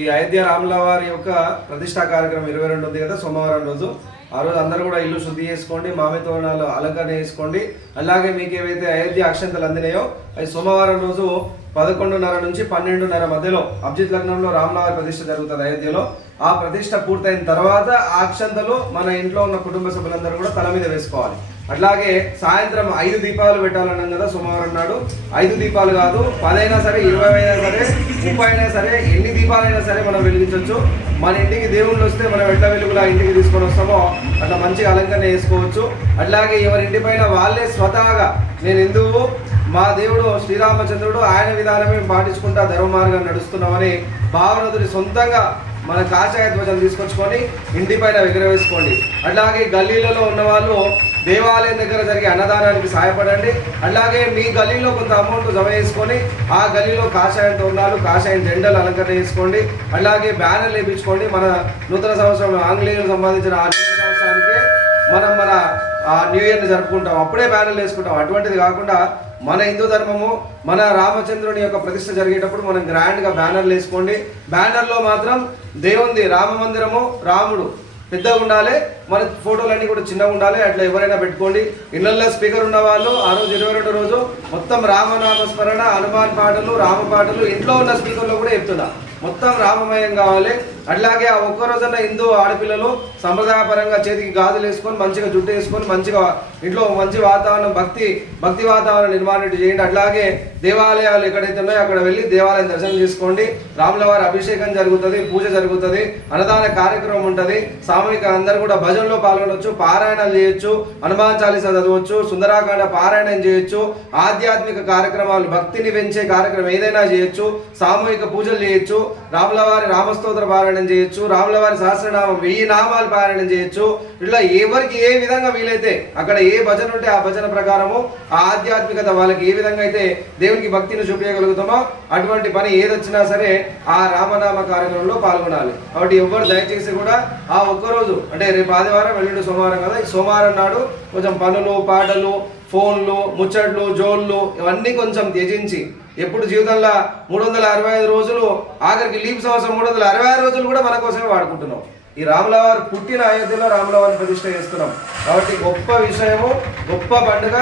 ఈ అయోధ్య రాముల వారి యొక్క ప్రతిష్టా కార్యక్రమం 22 ఉంది కదా, సోమవారం రోజు. ఆ రోజు అందరూ కూడా ఇల్లు శుద్ధి చేసుకోండి, మామిడి తోరణాలు అలంకరణ చేసుకోండి. అలాగే మీకు ఏవైతే అయోధ్య అక్షంతలు అందినాయో అవి సోమవారం రోజు 11:30 నుంచి 12:30 మధ్యలో అభిజిత్ లగ్నంలో రాముల వారి ప్రతిష్ట జరుగుతుంది అయోధ్యలో. ఆ ప్రతిష్ట పూర్తయిన తర్వాత ఆ అక్షంతలు మన ఇంట్లో ఉన్న కుటుంబ సభ్యులందరూ కూడా తల మీద వేసుకోవాలి. అట్లాగే సాయంత్రం 5 దీపాలు పెట్టాలన్నాం కదా సోమవారం నాడు. 5 దీపాలు కాదు, 10 అయినా సరే, 20 అయినా సరే, 30 అయినా సరే, ఎన్ని దీపాలైనా సరే మనం వెలిగించవచ్చు. మన ఇంటికి దేవుళ్ళు వస్తే మనం ఎట్లా వెలుగులా ఇంటికి తీసుకొని వస్తామో అట్లా మంచిగా అలంకరణ చేసుకోవచ్చు. అట్లాగే ఎవరి ఇంటి పైన వాళ్ళే స్వతహాగా నేను ఎందుకు మా దేవుడు శ్రీరామచంద్రుడు ఆయన విధానమే పాటించుకుంటా ధర్మ మార్గాన్ని నడుస్తున్నామని భావనదుని సొంతంగా మన కాషాయ ధ్వజం తీసుకొచ్చుకొని ఇంటి పైన ఎగరవేసుకోండి. అట్లాగే గల్లీలలో ఉన్న వాళ్ళు దేవాలయం దగ్గర జరిగే అన్నదానానికి సహాయపడండి. అలాగే మీ గల్లీలో కొంత అమౌంట్ జమ చేసుకొని ఆ గల్లీలో కాషాయం తోరణాలు, కాషాయం జెండాలు అలంకరణ చేసుకోండి. అలాగే బ్యానర్లు వేయించుకోండి. మన నూతన సంవత్సరం ఆంగ్లేయులకు సంబంధించిన ఆ సంవత్సరానికి మనం మన న్యూ ఇయర్ని జరుపుకుంటాం, అప్పుడే బ్యానర్లు వేసుకుంటాం. అటువంటిది కాకుండా మన హిందూ ధర్మము మన రామచంద్రుని యొక్క ప్రతిష్ట జరిగేటప్పుడు మనం గ్రాండ్గా బ్యానర్లు వేసుకోండి. బ్యానర్లో మాత్రం దేవుంది రామ మందిరము, రాముడు పెద్దగా ఉండాలి, మన ఫోటోలన్నీ కూడా చిన్నగా ఉండాలి. అట్లా ఎవరైనా పెట్టుకోండి. ఇళ్ళల్లో స్పీకర్ ఉన్న వాళ్ళు ఆ రోజు 22 రోజు మొత్తం రామనామస్మరణ, హనుమాన్ పాటలు, రామ పాటలు ఇంట్లో ఉన్న స్పీకర్లో కూడా చెప్తున్నా మొత్తం రామమయం కావాలి. అట్లాగే ఆ ఒక్కరోజున హిందూ ఆడపిల్లలు సంప్రదాయపరంగా చేతికి గాజులు వేసుకొని మంచిగా జుట్టు వేసుకొని మంచిగా ఇంట్లో మంచి వాతావరణం భక్తి వాతావరణం నిర్మాణం చేయండి. అట్లాగే దేవాలయాలు ఎక్కడైతే ఉన్నాయో అక్కడ వెళ్ళి దేవాలయం దర్శనం చేసుకోండి. రాముల వారి అభిషేకం జరుగుతుంది, పూజ జరుగుతుంది, అన్నదాన కార్యక్రమం ఉంటుంది. సామూహిక అందరూ కూడా భజనలో పాల్గొనవచ్చు, పారాయణాలు చేయొచ్చు, హనుమాన్ చాలీసా చదవచ్చు, సుందరాకాండ పారాయణం చేయొచ్చు, ఆధ్యాత్మిక కార్యక్రమాలు భక్తిని పెంచే కార్యక్రమం ఏదైనా చేయొచ్చు, సామూహిక పూజలు చేయొచ్చు, రాముల వారి రామస్తోత్ర పారాయణం చేయొచ్చు, రాముల వారి సహస్రనామం 1000 నామాలు పారాయణం చేయొచ్చు. ఇట్లా ఎవరికి ఏ విధంగా వీలైతే అక్కడ ఏ భజన ఉంటే ఆ భజన ప్రకారము ఆ ఆధ్యాత్మికత వాళ్ళకి ఏ విధంగా అయితే దేవునికి భక్తిని చూపించగలుగుతామో అటువంటి పని ఏదొచ్చినా సరే ఆ రామనామ కార్యక్రమంలో పాల్గొనాలి. కాబట్టి ఎవరు దయచేసి కూడా ఆ ఒక్కరోజు అంటే రేపు ఆదివారం, ఎల్లుండి సోమవారం కదా, ఈ సోమవారం నాడు కొంచెం పనులు, పాటలు, ఫోన్లు, ముచ్చట్లు, జోళ్ళు ఇవన్నీ కొంచెం త్యజించి ఎప్పుడు జీవితంలో 365 రోజులు ఆఖరికి లీప్ సంవత్సరం 366 రోజులు కూడా మన కోసమే వాడుకుంటున్నాం. ఈ రాముల వారు పుట్టిన అయోధ్యలో రాముల వారిని ప్రతిష్ట చేస్తున్నాం. కాబట్టి గొప్ప విషయము, గొప్ప పండుగ.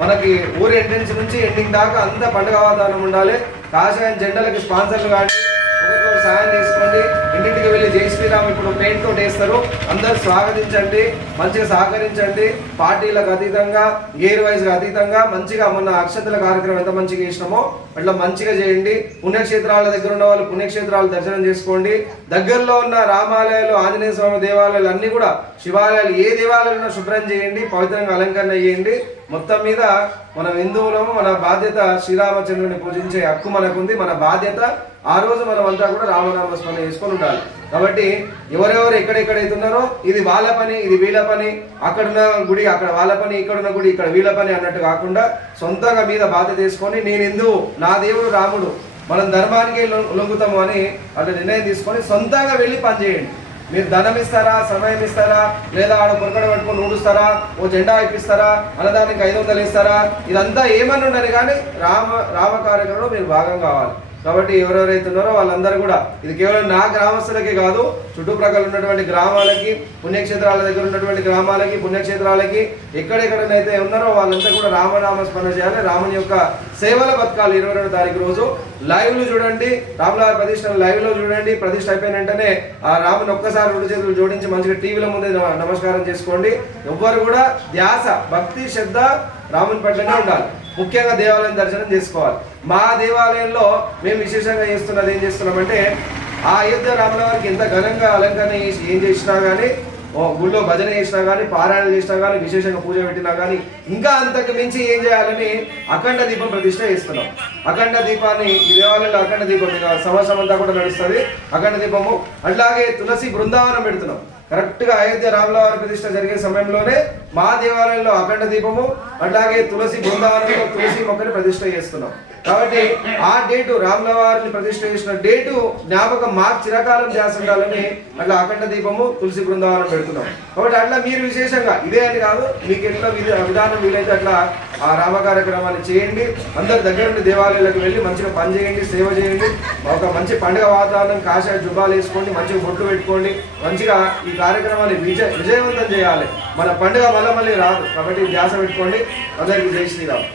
మనకి ఊరి ఎంట్రెన్స్ నుంచి ఎండింగ్ దాకా అంత పండుగ వాతావరణం ఉండాలి. కాషాయం జెండాలకి స్పాన్సర్లు కానీ ఒక్కొక్కరు సాయం చేసుకోండి. ఇంటింటికి వెళ్ళి జై శ్రీరామ్ ఇప్పుడు పెయింట్ తోటి వేస్తారు, అందరూ స్వాగతించండి, మంచిగా సహకరించండి. పార్టీలకు అతీతంగా, గేర్ వైజ్గా అతీతంగా మంచిగా మొన్న అక్షంతల కార్యక్రమం ఎంత మంచిగా చేసినామో అట్లా మంచిగా చేయండి. పుణ్యక్షేత్రాల దగ్గర ఉన్న వాళ్ళు పుణ్యక్షేత్రాలు దర్శనం చేసుకోండి. దగ్గరలో ఉన్న రామాలయాలు, ఆంజనేయ స్వామి దేవాలయాలు అన్నీ కూడా, శివాలయాలు ఏ దేవాలయాలను శుభ్రం చేయండి, పవిత్రంగా అలంకరణ చేయండి. మొత్తం మీద మనం హిందువులము, మన బాధ్యత శ్రీరామచంద్రుని పూజించే హక్కు మనకుంది, మన బాధ్యత. ఆ రోజు మనం అంతా కూడా రామనామస్మరణ చేసుకొని ఉండాలి. కాబట్టి ఎవరెవరు ఎక్కడెక్కడైతే ఉన్నారో ఇది వాళ్ళ పని, ఇది వీళ్ళ పని, అక్కడున్న గుడి అక్కడ వాళ్ళ పని, ఇక్కడున్న గుడి ఇక్కడ వీళ్ళ పని అన్నట్టు కాకుండా సొంతంగా మీద బాధ్యత తీసుకొని నేను హిందువు, నా దేవుడు రాముడు, మనం ధర్మానికి లొంగుతాము అని అట్లా నిర్ణయం తీసుకొని సొంతంగా వెళ్ళి పనిచేయండి. మీరు ధనం ఇస్తారా, సమయం ఇస్తారా, లేదా ఆడ పొరకడ పట్టుకొని ఊడుస్తారా, ఓ జెండా ఇప్పిస్తారా, అన్నదానికి 500 ఇస్తారా, ఇదంతా ఏమని ఉండని కానీ రామ కార్యక్రమంలో మీరు భాగం కావాలి. కాబట్టి ఎవరెవరైతే ఉన్నారో వాళ్ళందరూ కూడా ఇది కేవలం నా గ్రామస్తులకే కాదు, చుట్టుప్రక్కల ఉన్నటువంటి గ్రామాలకి, పుణ్యక్షేత్రాల దగ్గర ఉన్నటువంటి గ్రామాలకి, పుణ్యక్షేత్రాలకి ఎక్కడెక్కడనైతే ఉన్నారో వాళ్ళంతా కూడా రామనామ స్మరణ చేయాలి, రాముని యొక్క సేవల బతకాలి. 22వ తారీఖు రోజు లైవ్లు చూడండి, రాముల ప్రతిష్ట లైవ్లో చూడండి. ప్రతిష్ట అయిపోయిన వెంటనే ఆ రాముని ఒక్కసారి 2 చేతులు జోడించి మంచిగా టీవీల ముందే నమస్కారం చేసుకోండి. ఎవ్వరు కూడా ధ్యాస, భక్తి, శ్రద్ధ రాముని పట్లనే ఉండాలి. ముఖ్యంగా దేవాలయం దర్శనం చేసుకోవాలి. మా దేవాలయంలో మేము విశేషంగా చేస్తున్నది ఏం చేస్తున్నామంటే ఆ అయోధ్య రాముల వారికి ఎంత ఘనంగా అలంకరణ చేసి ఏం చేసినా కానీ, గుళ్ళో భజన చేసినా కానీ, పారాయణలు చేసినా కానీ, విశేషంగా పూజ పెట్టినా కానీ, ఇంకా అంతకు మించి ఏం చేయాలని అఖండ దీపం ప్రతిష్ట చేస్తున్నాం. అఖండ దీపాన్ని ఈ దేవాలయంలో అఖండ దీపం సంవత్సరం అంతా కూడా నడుస్తుంది అఖండ దీపము. అట్లాగే తులసి బృందావనం పెడుతున్నాం. కరెక్ట్గా అయోధ్య రాముల వారి ప్రతిష్ట జరిగే సమయంలోనే మా దేవాలయంలో అఖండ దీపము, అట్లాగే తులసి బృందావనంలో తులసి మొక్కని ప్రతిష్ట చేస్తున్నాం. కాబట్టి ఆ డేటు రాముల వారిని ప్రతిష్ఠ చేసిన డేటు జ్ఞాపకం మాకు చిరకాలం చేస్తుండాలని అట్లా అఖండ దీపము తులసి బృందావనం పెడుతున్నాం. కాబట్టి అట్లా మీరు విశేషంగా ఇదే అని కాదు, మీకు ఎట్లా విధానం వీలైతే అట్లా ఆ రామ కార్యక్రమాన్ని చేయండి. అందరి దగ్గర నుండి దేవాలయాలకు వెళ్ళి మంచిగా పని చేయండి, సేవ చేయండి. ఒక మంచి పండుగ వాతావరణం, కాషాయ జుబ్బాలు వేసుకోండి, మంచిగా బొట్లు పెట్టుకోండి. మంచిగా ఈ కార్యక్రమాన్ని విజయవంతం చేయాలి. మన పండుగ మళ్ళీ రాదు కాబట్టి ధ్యాస పెట్టుకోండి. అందరికీ జై శ్రీరామ్.